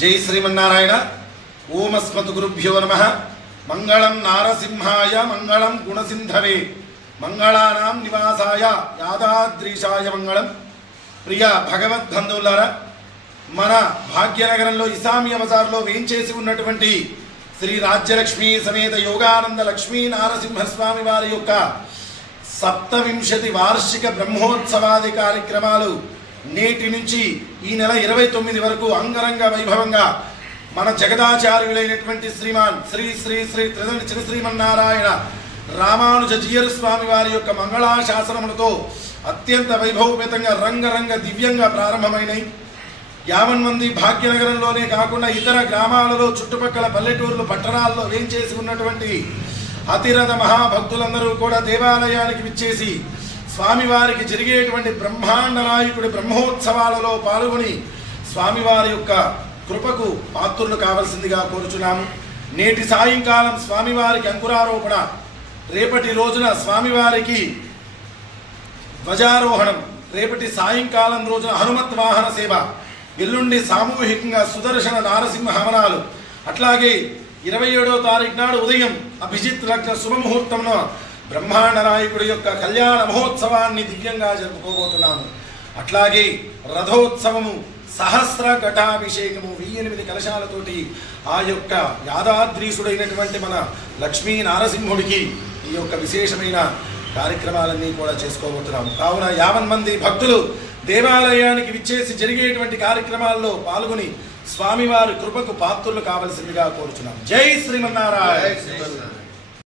జై శ్రీమన్నారాయణ. ఓమస్మత్ గురుభ్యో నమః. మంగళం నారసింహాయ మంగళం గుణసింధవే మంగళానాం నివాసాయ యాదాద్రీశాయ మంగళం. ప్రియ భగవద్బంధువులారా, మన భాగ్యనగరంలో ఇసామియ బజార్లో వేంచేసి ఉన్నటువంటి శ్రీ రాజ్యలక్ష్మీ సమేత యోగానంద లక్ష్మీ నారసింహస్వామి వారి యొక్క 27వ వార్షిక బ్రహ్మోత్సవాది కార్యక్రమాలు నేటి నుంచి ఈ నెల 29 వరకు అంగరంగ వైభవంగా మన జగదాచార్యులైనటువంటి శ్రీమాన్ శ్రీ శ్రీ శ్రీ త్రిదండి చిన్న శ్రీమన్నారాయణ రామానుజ జీయర్ స్వామి వారి యొక్క మంగళాశాసనములతో అత్యంత వైభవపేతంగా రంగరంగ దివ్యంగా ప్రారంభమైనవి. 50 మంది భాగ్యనగరంలోనే కాకుండా ఇతర గ్రామాలలో చుట్టుపక్కల పల్లెటూర్లు పట్టణాల్లో వేంచేసి ఉన్నటువంటి అతిరథ మహాభక్తులందరూ కూడా దేవాలయానికి విచ్చేసి స్వామివారికి జరిగేటువంటి బ్రహ్మాండ నాయకుడి బ్రహ్మోత్సవాలలో పాల్గొని స్వామివారి యొక్క కృపకు పాత్రులు కావలసిందిగా కోరుచున్నాము. నేటి సాయంకాలం స్వామివారికి అంకురారోపణ, రేపటి రోజున స్వామివారికి ధ్వజారోహణం, రేపటి సాయంకాలం రోజున హనుమత్ వాహన సేవ, ఎల్లుండి సామూహికంగా సుదర్శన నారసింహ హవనాలు, అట్లాగే 27వ తారీఖు నాడు ఉదయం అభిజిత్ లగ్న శుభముహూర్తంలో బ్రహ్మాండ నాయకుడి యొక్క కళ్యాణ మహోత్సవాన్ని దివ్యంగా జరుపుకోబోతున్నాము. అట్లాగే రథోత్సవము, సహస్ర ఘటాభిషేకము, 8 కలశాలతోటి ఆ యొక్క యాదాద్రీసుడైనటువంటి మన లక్ష్మీ నారసింహుడికి ఈ యొక్క విశేషమైన కార్యక్రమాలన్నీ కూడా చేసుకోబోతున్నాము. కావున 50 మంది భక్తులు దేవాలయానికి విచ్చేసి జరిగేటువంటి కార్యక్రమాల్లో పాల్గొని స్వామివారి కృపకు పాత్రులు కావలసిందిగా కోరుచున్నాం. జై శ్రీమన్నారాయణ.